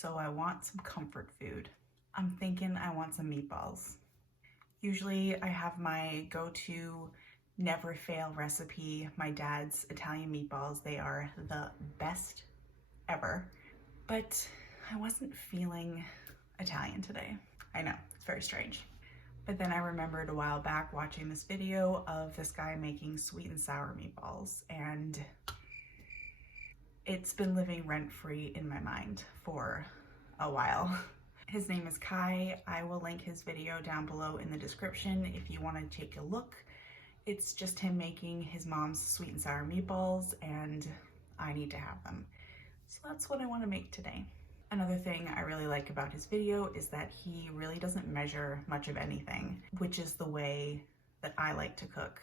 so I want some comfort food. I'm thinking I want some meatballs. Usually I have my go-to never fail recipe, my dad's Italian meatballs. They are the best ever, but I wasn't feeling Italian today. I know, it's very strange. But then I remembered a while back watching this video of this guy making sweet and sour meatballs, and it's been living rent-free in my mind for a while. His name is Kai. I will link his video down below in the description if you want to take a look. It's just him making his mom's sweet and sour meatballs, and I need to have them. So that's what I want to make today. Another thing I really like about his video is that he really doesn't measure much of anything, which is the way that I like to cook.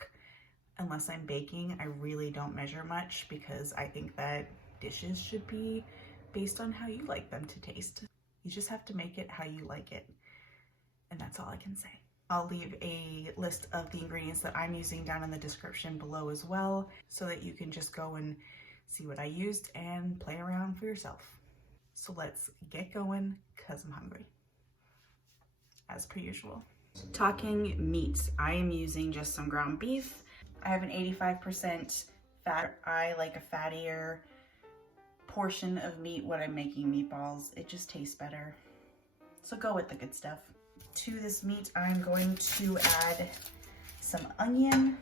Unless I'm baking, I really don't measure much because I think that dishes should be based on how you like them to taste. You just have to make it how you like it. And that's all I can say. I'll leave a list of the ingredients that I'm using down in the description below as well, so that you can just go and see what I used and play around for yourself. So let's get going, cause I'm hungry, as per usual. Talking meats, I am using just some ground beef. I have an 85% fat. I like a fattier portion of meat when I'm making meatballs. It just tastes better. So go with the good stuff. To this meat, I'm going to add some onion.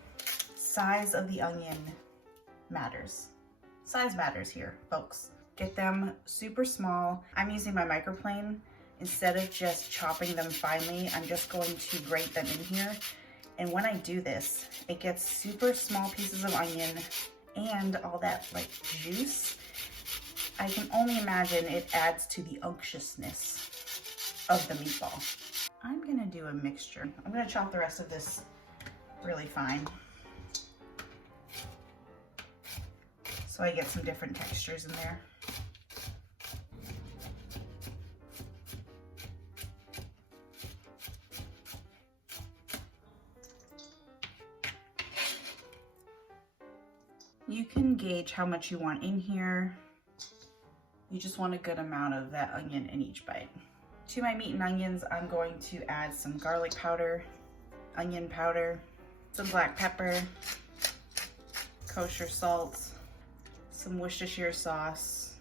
Size of the onion matters. Size matters here, folks. Get them super small. I'm using my microplane. Instead of just chopping them finely, I'm just going to grate them in here. And when I do this, it gets super small pieces of onion and all that like juice. I can only imagine it adds to the unctuousness of the meatball. I'm gonna do a mixture. I'm gonna chop the rest of this really fine, so I get some different textures in there. You can gauge how much you want in here. You just want a good amount of that onion in each bite. To my meat and onions, I'm going to add some garlic powder, onion powder, some black pepper, kosher salt, some Worcestershire sauce,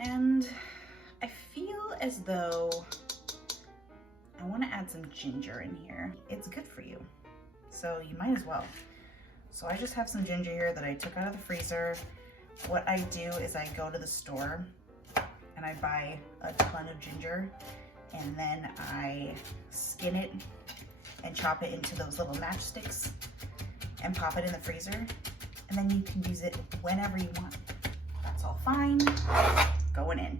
and I feel as though I want to add some ginger in here. It's good for you, so you might as well. So I just have some ginger here that I took out of the freezer. What I do is I go to the store and I buy a ton of ginger, and then I skin it and chop it into those little matchsticks and pop it in the freezer, and then you can use it whenever you want. That's all fine. Going in.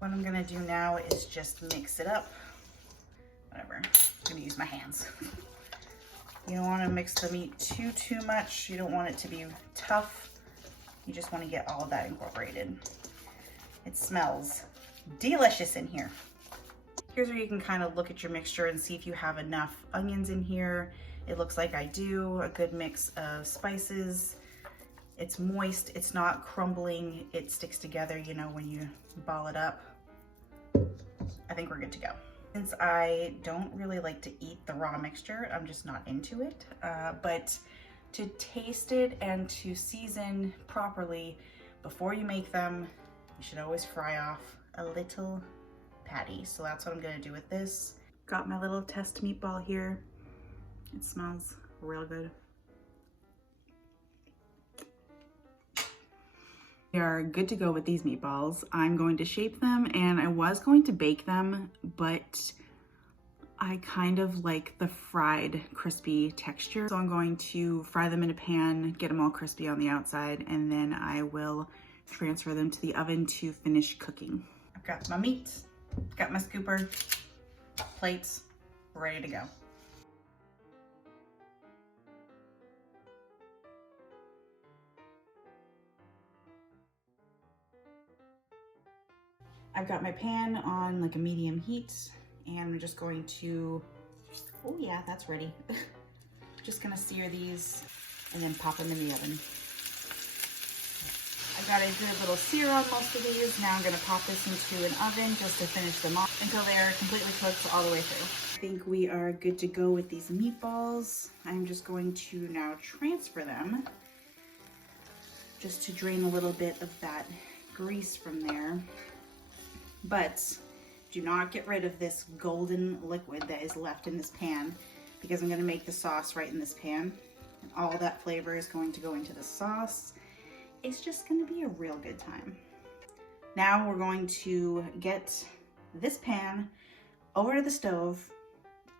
What I'm gonna do now is just mix it up. Whatever, I'm gonna use my hands. You don't wanna mix the meat too much. You don't want it to be tough. You just wanna get all of that incorporated. It smells delicious in here. Here's where you can kind of look at your mixture and see if you have enough onions in here. It looks like I do. A good mix of spices. It's moist, it's not crumbling, it sticks together, you know, when you ball it up. I think we're good to go. Since I don't really like to eat the raw mixture, I'm just not into it, but to taste it and to season properly before you make them, you should always fry off a little patty. So that's what I'm gonna do with this. Got my little test meatball here. It smells real good. We are good to go with these meatballs. I'm going to shape them, and I was going to bake them, but I kind of like the fried crispy texture. So I'm going to fry them in a pan, get them all crispy on the outside, and then I will transfer them to the oven to finish cooking. I've got my meat, got my scooper, plates, ready to go. I've got my pan on like a medium heat, and I'm just going to, oh yeah, that's ready. Just gonna sear these and then pop them in the oven. I Got a good little sear on most of these. Now I'm gonna pop this into an oven just to finish them off until they are completely cooked all the way through. I think we are good to go with these meatballs. I'm just going to now transfer them just to drain a little bit of that grease from there. But do not get rid of this golden liquid that is left in this pan, because I'm gonna make the sauce right in this pan. And all that flavor is going to go into the sauce. It's just gonna be a real good time. Now we're going to get this pan over to the stove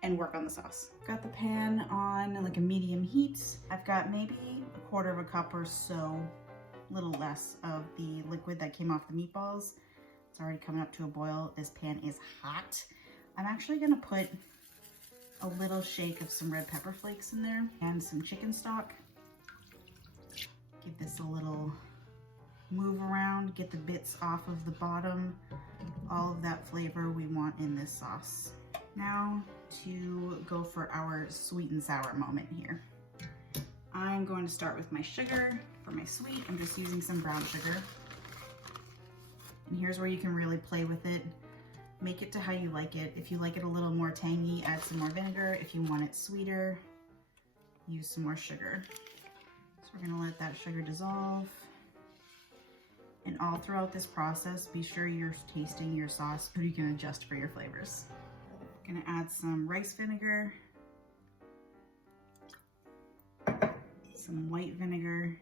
and work on the sauce. Got the pan on like a medium heat. I've got maybe a quarter of a cup or so, a little less, of the liquid that came off the meatballs. It's already coming up to a boil. This pan is hot. I'm actually gonna put a little shake of some red pepper flakes in there and some chicken stock. Give this a little move around, get the bits off of the bottom. All of that flavor we want in this sauce. Now to go for our sweet and sour moment here. I'm going to start with my sugar. For my sweet, I'm just using some brown sugar. And here's where you can really play with it. Make it to how you like it. If you like it a little more tangy, add some more vinegar. If you want it sweeter, use some more sugar. So we're gonna let that sugar dissolve. And all throughout this process, be sure you're tasting your sauce so you can adjust for your flavors. Gonna add some rice vinegar, some white vinegar,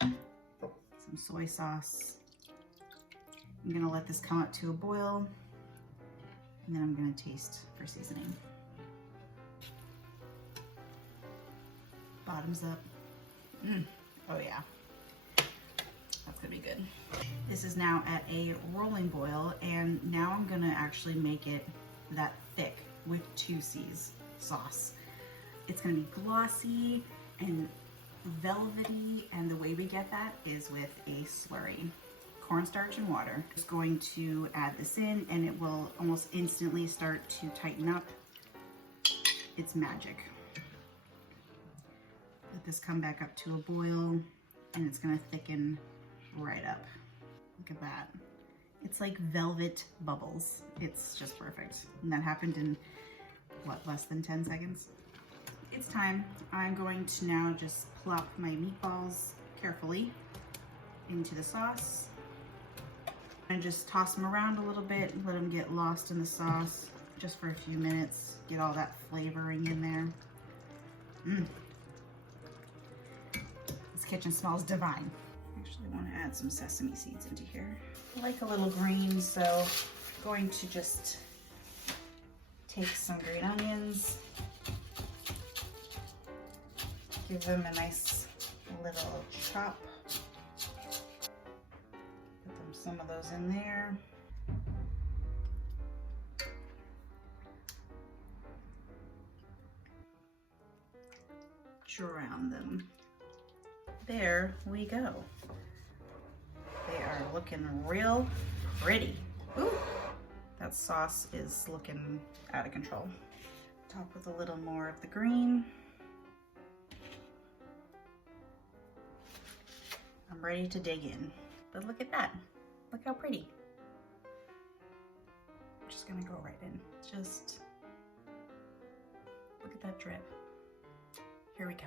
some soy sauce. I'm gonna let this come up to a boil, and then I'm gonna taste for seasoning. Bottoms up. Oh yeah, that's gonna be good. This is now at a rolling boil, and now I'm gonna actually make it that thick with 2 C's sauce. It's gonna be glossy and velvety, and the way we get that is with a slurry. Cornstarch and water. Just going to add this in, and it will almost instantly start to tighten up. It's magic. Let this come back up to a boil, and it's gonna thicken right up. Look at that. It's like velvet bubbles. It's just perfect. And that happened in, what, less than 10 seconds? It's time. I'm going to now just plop my meatballs carefully into the sauce. And just toss them around a little bit, let them get lost in the sauce just for a few minutes, get all that flavoring in there. This kitchen smells divine. I actually want to add some sesame seeds into here. I like a little green, so I'm going to just take some green onions, give them a nice little chop. Some of those in there. Drown them. There we go. They are looking real pretty. Ooh, that sauce is looking out of control. Top with a little more of the green. I'm ready to dig in. But look at that. Look how pretty. I'm just gonna go right in. Just look at that drip. Here we go.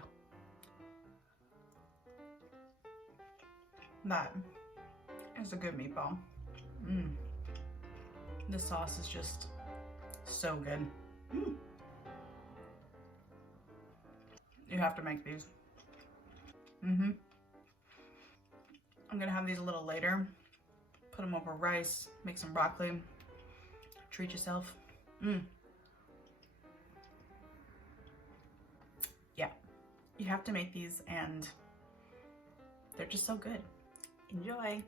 That is a good meatball. The sauce is just so good. You have to make these. I'm gonna have these a little later. Put them over rice, make some broccoli, treat yourself. Yeah, you have to make these, and they're just so good. Enjoy.